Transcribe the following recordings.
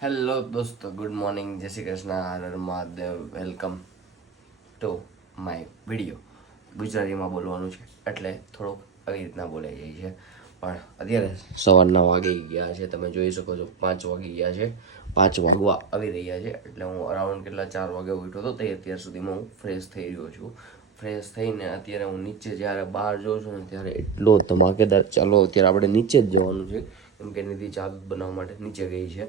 Hello દોસ્તો, good morning, જય શ્રી કૃષ્ણ, હર હર Mahadev. Welcome to my video. ગુજરાતીમાં બોલવાનું છે એટલે થોડુંક આવી રીતના બોલાઈ જાય છે, પણ અત્યારે સવારના વાગી ગયા છે. તમે જોઈ શકો છો 5 વાગી ગયા છે, 5 વાગવા આવી રહ્યા છે. એટલે હું અરાઉન્ડ કેટલા 4 વાગે ઉઠ્યો હતો, તે અત્યાર સુધીમાં હું ફ્રેશ થઈ રહ્યો છું. ફ્રેશ થઈને અત્યારે હું નીચે જ્યારે બહાર જોઉં છું ને ત્યારે એટલો ધમાકેદાર, ચાલો અત્યારે આપણે નીચે જ જવાનું છે, કેમ કે નિધિ ચા બનાવવા માટે નીચે ગઈ છે.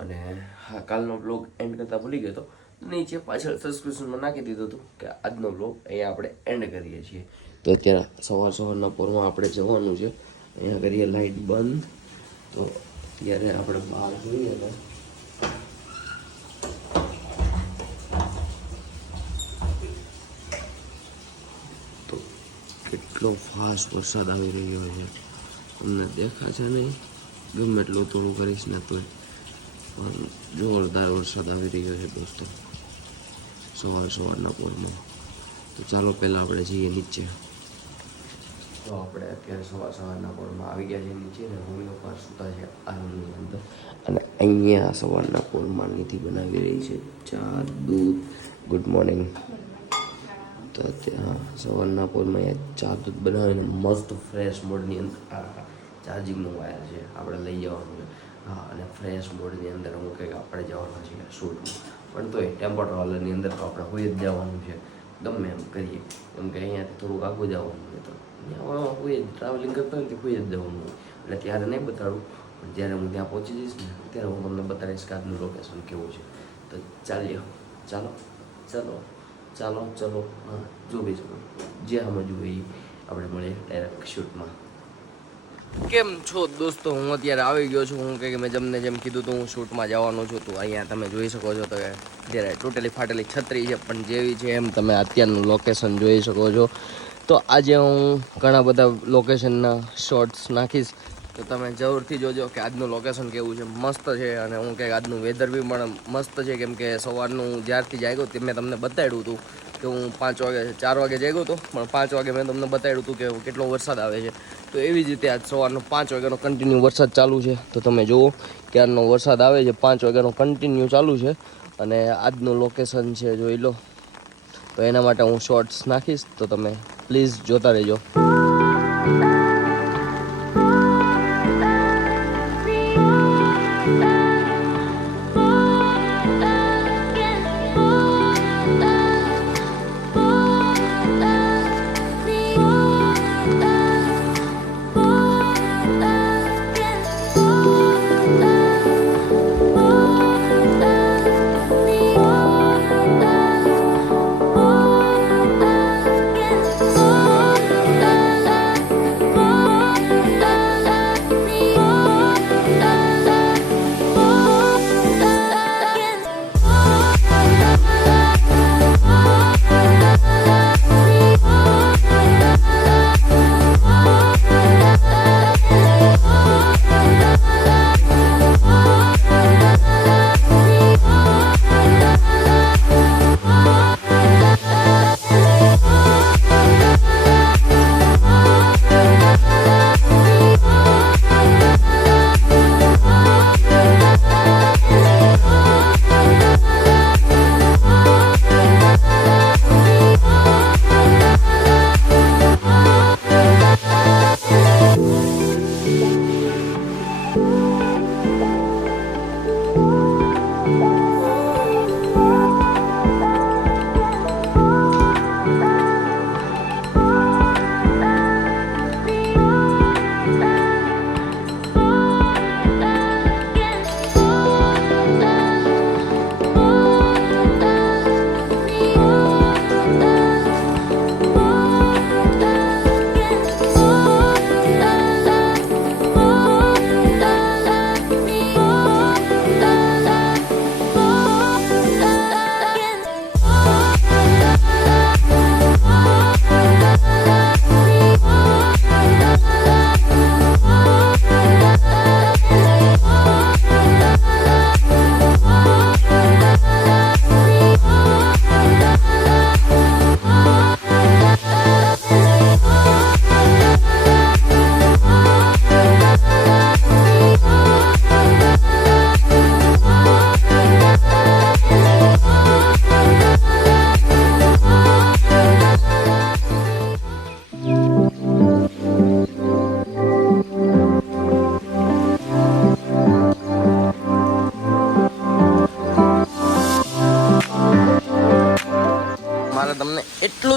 અને હા, કાલનો બ્લોગ એન્ડ કરતાં ભૂલી ગયો હતો, નીચે પાછળ સબસ્ક્રિપ્શનમાં નાખી દીધું હતું કે આજનો બ્લોગ અહીંયા આપણે એન્ડ કરીએ છીએ. તો અત્યારે સવારના પોરમાં આપણે જવાનું છે. અહીંયા કરીએ લાઇટ બંધ. તો ત્યારે આપણે બહાર જોઈએ ને તો કેટલો ફાસ્ટ વરસાદ આવી રહ્યો છે. તમને દેખાશે નહીં, ગમે એટલું થોડું કરીશ ને તો જોરદાર વરસાદ આવી રહ્યો છે દોસ્તો, સવારના પોરમાં. તો ચાલો પહેલાં આપણે જઈએ નીચે. તો આપણે અત્યારે સવારના પોરમાં આવી ગયા છીએ નીચે, ને મમ્મી પપ્પા સૂતા છે આ રૂમની અંદર. અને અહીંયા સવારના પોરમાં નીતિ બનાવી રહી છે ચા દૂધ. Good morning. તો ત્યાં સવારના પોરમાં અહીંયા ચા દૂધ બનાવીને મસ્ત ફ્રેશ મોડની અંદર ચાર્જિંગનો વાયર છે, આપણે લઈ જવાનું છે. હા, અને ફ્રેશ મોડની અંદર હું કંઈક આપણે જવાના છીએ શૂટમાં, પણ તોય ટેમ્પો ટ્રાવેલરની અંદર તો આપણે હોઈ જ જવાનું છે, ગમે એમ કરીએ, કેમ કે અહીંયાથી થોડુંક આગું જવાનું હોય તો ત્યાં હોય ટ્રાવેલિંગ કરતા હોય તો હોઈ જ જવાનું હોય. એટલે ત્યારે નહીં બતાડું, પણ જ્યારે હું ત્યાં પહોંચી જઈશ ને ત્યારે હું તમને બતાવીશ કે આજનું લોકેશન કેવું છે. તો ચાલો હા, જો બી ચલો, જે આમાં જોઈએ આપણે મળીએ ડાયરેક્ટ શૂટમાં. કેમ છો દોસ્તો, હું અત્યારે આવી ગયો છું. હું કે મેં જેમ કીધું તો હું શૂટમાં જવાનું છું. તો અહીંયા તમે જોઈ શકો છો તો અત્યારે ટોટલી ફાટેલી છત્રી છે, પણ જેવી છે એમ તમે અત્યારનું લોકેશન જોઈ શકો છો. તો આજે હું ઘણા બધા લોકેશનના શોર્ટ્સ નાખીશ, તો તમે જરૂરથી જોજો કે આજનું લોકેશન કેવું છે. મસ્ત છે, અને હું કંઈક આજનું વેધર બી પણ મસ્ત છે, કેમ કે સવારનું જ્યારથી જાગ્યો તે મેં તમને બતાવ્યું હતું કે હું 4 વાગે જાગ્યો હતો, પણ 5 વાગે મેં તમને બતાવ્યું હતું કે કેટલો વરસાદ આવે છે. તો એવી જ રીતે આજ સવારનો 5 વાગ્યાનો કન્ટિન્યુ વરસાદ ચાલુ છે. તો તમે જુઓ ક્યારનો વરસાદ આવે છે, 5 વાગ્યાનો કન્ટિન્યુ ચાલુ છે. અને આજનું લોકેશન છે, જોઈ લો. તો એના માટે હું શોર્ટ્સ નાખીશ, તો તમે પ્લીઝ જોતા રહેજો.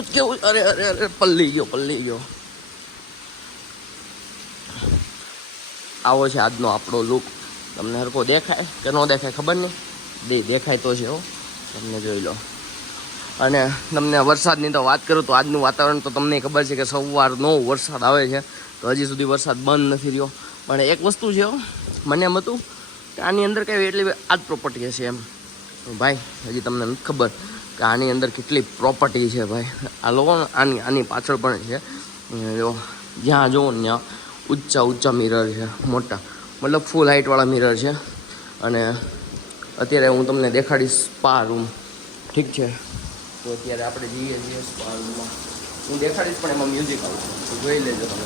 જ કેવું. અરે અરે અરે પલ્લી ગયો. આવો છે આજનો આપણો લુક. તમને હરકો દેખાય કે ન દેખાય ખબર નહીં, દેખાય તો છે હો, તમને જોઈ લો. અને તમને વરસાદની તો વાત કરું તો આજનું વાતાવરણ તો તમને ખબર છે કે સવારનો વરસાદ આવે છે, તો હજી સુધી વરસાદ બંધ નથી રહ્યો. પણ એક વસ્તુ છે મને એમ હતું કે આની અંદર કઈ એટલી આ જ પ્રોપર્ટી હશે એમ. ભાઈ હજી તમને નથી ખબર કે આની અંદર કેટલી પ્રોપર્ટી છે ભાઈ. આ લોકો આની પાછળ પણ છે, જ્યાં જોવો ને ત્યાં ઊંચા મિરર છે, મોટા, મતલબ ફૂલ હાઇટવાળા મિરર છે. અને અત્યારે હું તમને દેખાડીશ સ્પા રૂમ, ઠીક છે? તો અત્યારે આપણે જઈએ છીએ સ્પા રૂમમાં. હું દેખાડીશ પણ એમાં મ્યુઝિક આવશે, તો જોઈ લેજો તમે.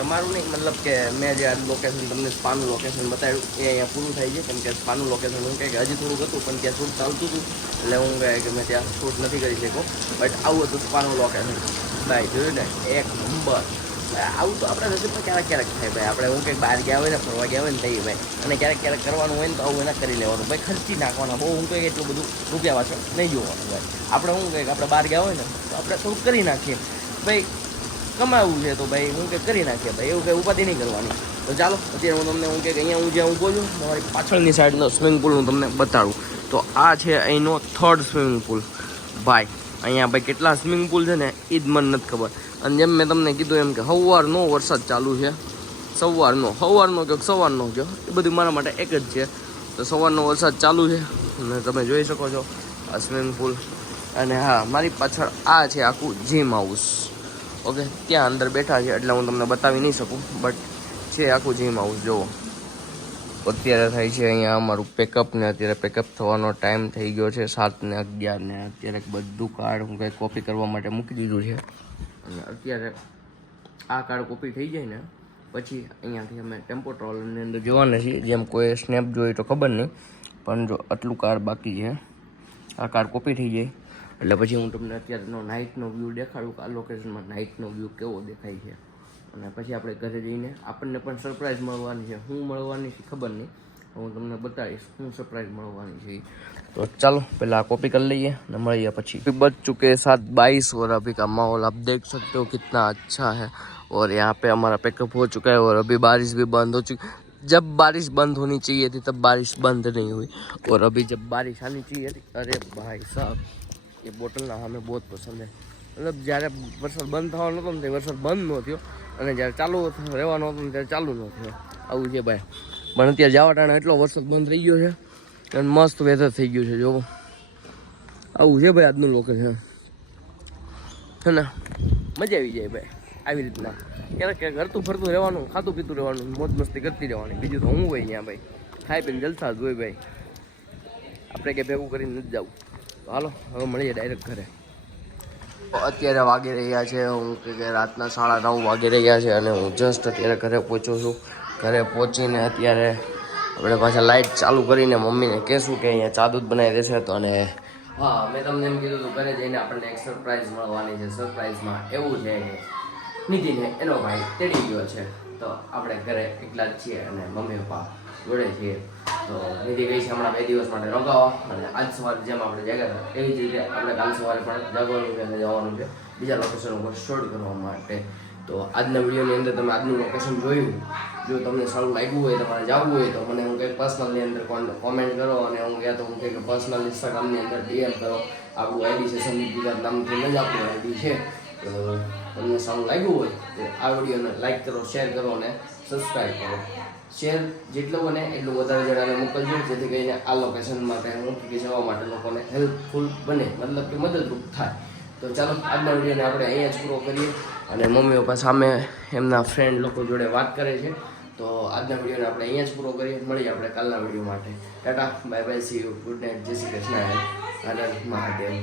તમારું નહીં, મતલબ કે મેં જે આ લોકેશન તમને સ્પાનું લોકેશન બતાવ્યું એ અહીંયા પૂરું થાય છે. કેમ કે સ્પાનું લોકેશન હું કહે કે હજી થોડુંક હતું પણ ત્યાં શૂટ ચાલતું હતું, એટલે હું કહે કે મેં ત્યાં શૂટ નથી કરી શકો. બટ આવું હતું સ્પાનું લોકેશન. ભાઈ જોયું ને, એક નંબર. આવું તો આપણે નસીબમાં ક્યારેક થાય ભાઈ. આપણે હું કંઈક બહાર ગયા હોય ને, ફરવા ગયા હોય ને થઈ ભાઈ, અને ક્યારેક કરવાનું હોય ને તો આવું એના કરી લેવાનું ભાઈ. ખર્ચી નાખવાના બહુ, હું કંઈક એટલું બધું રૂપિયા પાછળ નહીં જોવાનું ભાઈ. આપણે હું કંઈક આપણે બહાર ગયા હોય ને તો આપણે થોડુંક કરી નાખીએ ભાઈ. કમાવું છે તો ભાઈ હું કંઈક કરી નાખીએ ભાઈ, એવું કંઈ ઉપાધિ નહીં કરવાની. તો ચાલો અત્યારે હું તમને હું કંઈક અહીંયા હું જ્યાં ઊભો છું તમારી પાછળની સાઈડનો સ્વિમિંગ પુલ હું તમને બતાડું. તો આ છે અહીંનો 3rd સ્વિમિંગ પુલ ભાઈ. અહીંયા ભાઈ કેટલા સ્વિમિંગ પુલ છે ને એ જ મને નથી ખબર. અને જેમ મેં તમને કીધું એમ કે સવારનો વરસાદ ચાલુ છે, સવારનો કે સવારનો કહો એ બધું મારા માટે એક જ છે. તો સવારનો વરસાદ ચાલુ છે અને તમે જોઈ શકો છો આ સ્વિમિંગ પુલ. અને હા, મારી પાછળ આ છે આખું જીમ હાઉસ. ઓકે, ત્યાં અંદર બેઠા છે એટલે હું તમને બતાવી નહીં શકું, બટ છે આખું જીમ હાઉસ. જુઓ અત્યારે થાય છે અહીંયા અમારું પેકઅપ, ને અત્યારે પેકઅપ થવાનો ટાઈમ થઈ ગયો છે 7:11 ને અત્યારે બધું કાર્ડ હું કંઈ કોપી કરવા માટે મૂકી દીધું છે. અને અત્યારે આ કાર્ડ કોપી થઈ જાય ને પછી અહીંયાથી અમે ટેમ્પો ટ્રાવેલરની અંદર જવાના છીએ. જેમ કોઈ સ્નેપ જોઈ તો ખબર નહીં, પણ જો આટલું કાર્ડ બાકી છે, આ કાર્ડ કોપી થઈ જાય એટલે પછી હું તમને અત્યારનો નાઇટનો વ્યૂ દેખાડું કે આ લોકેશનમાં નાઇટનો વ્યૂ કેવો દેખાય છે. અને પછી આપણે ઘરે જઈને આપણને પણ સરપ્રાઈઝ મળવાની છે. હું મળવાની છે ખબર નહીં, હું તમને બતાવીશ હું સરપ્રાઈઝ મળવાની છે. તો ચાલો પહેલાં कॉपी कर लीजिए न મળીએ પછી. बज चुके 7:22 और अभी का माहौल आप देख सकते हो कितना अच्छा है. और यहाँ पे हमारा पैकअप हो चुका है और अभी बारिश भी बंद हो चुकी. जब बारिश बंद होनी चाहिए थी तब बारिश बंद नहीं हुई, और अभी जब बारिश आनी चाहिए थी, अरे भाई साहब ये बोटल ना हमें बहुत पसंद है. मतलब જ્યારે વરસાદ બંધ થવાનો હતો ને તે વરસાદ બંધ ન થયો, અને જ્યારે ચાલુ રહેવાનો હતો ને ત્યારે ચાલુ ન થયો. આવું છે ભાઈ. પણ અત્યારે જવા ટાણે એટલો વરસાદ બંધ થઈ ગયો છે અને મસ્ત વેધર થઈ ગયું છે. જો આવું છે ભાઈ આજનું લોકેશન, છે ને મજા આવી જાય ભાઈ. આવી રીતના ક્યારેક હરતું ફરતું રહેવાનું, ખાતું પીતું રહેવાનું, મોજ મસ્તી કરતી રહેવાની. બીજું તો હું હોય ત્યાં ભાઈ, ખાઈ પીને જલસા જ હોય ભાઈ. આપણે કંઈ ભેગું કરીને નથી જવું. તો હાલો હવે મળીએ ડાયરેક્ટ ઘરે. અત્યારે વાગી રહ્યા છે હું કે રાતના 9:30 વાગી રહ્યા છે અને હું જસ્ટ અત્યારે ઘરે પહોંચ્યો છું. ઘરે પહોંચીને અત્યારે આપણે પાછા લાઇટ ચાલુ કરીને મમ્મીને કહેશું કે અહીંયા ચા દૂધ બનાવી દેશે તો. અને હા, મેં તમને એમ કીધું હતું ઘરે જઈને આપણને એક સરપ્રાઈઝ મળવાની છે. સરપ્રાઈઝમાં એવું છે કે નિધિને એનો ભાઈ તેડી ગયો છે, તો આપણે ઘરે એકલા જ છીએ અને મમ્મી પપ્પા જોડે છીએ. તો નિધિ ગઈ છે હમણાં 2 દિવસ માટે રોકાવા, અને આજ સવારે જેમ આપણે જાગ્યા હતા એવી જ રીતે આપણે કાલ સવારે પણ જાગવાનું છે અને જવાનું છે બીજા લોકેશન ઉપર શૂટ કરવા માટે. તો આજના વિડીયોની અંદર તમે આજનું લોકેશન જોયું. જો તમને સારું લાગ્યું હોય, તમારે જવું હોય તો મને હું કંઈક પર્સનલની અંદર કોમેન્ટ કરો, અને હું ગયા તો હું કંઈક પર્સનલ ઇન્સ્ટાગ્રામની અંદર ડીએમ કરો. આપણું આઈડી છે સંદીપ ગુજરાત નામથી જ આપણું આઈડી છે. તો તમને સારું લાગ્યું હોય તો આ વિડીયોને લાઈક કરો, શેર કરો અને સબસ્ક્રાઈબ કરો. શેર જેટલું બને એટલું વધારે જણાને મોકલજો, જેથી કરીને આ લોકેશન માટે હું કે જવા માટે લોકોને હેલ્પફુલ બને, મતલબ કે મદદરૂપ થાય. તો ચાલો આજના વિડીયોને આપણે અહીંયા જ પૂરો કરીએ. અને મમ્મી પપ્પા સામે એમના ફ્રેન્ડ લોકો જોડે વાત કરે છે. તો આજના વિડીયોને આપણે અહીંયા જ પૂરો કરીએ. મળીએ આપણે કાલના વિડીયો માટે. Tata, bye bye, C you, good night, જય શ્રી કૃષ્ણ, આનંદ મહાદેવ.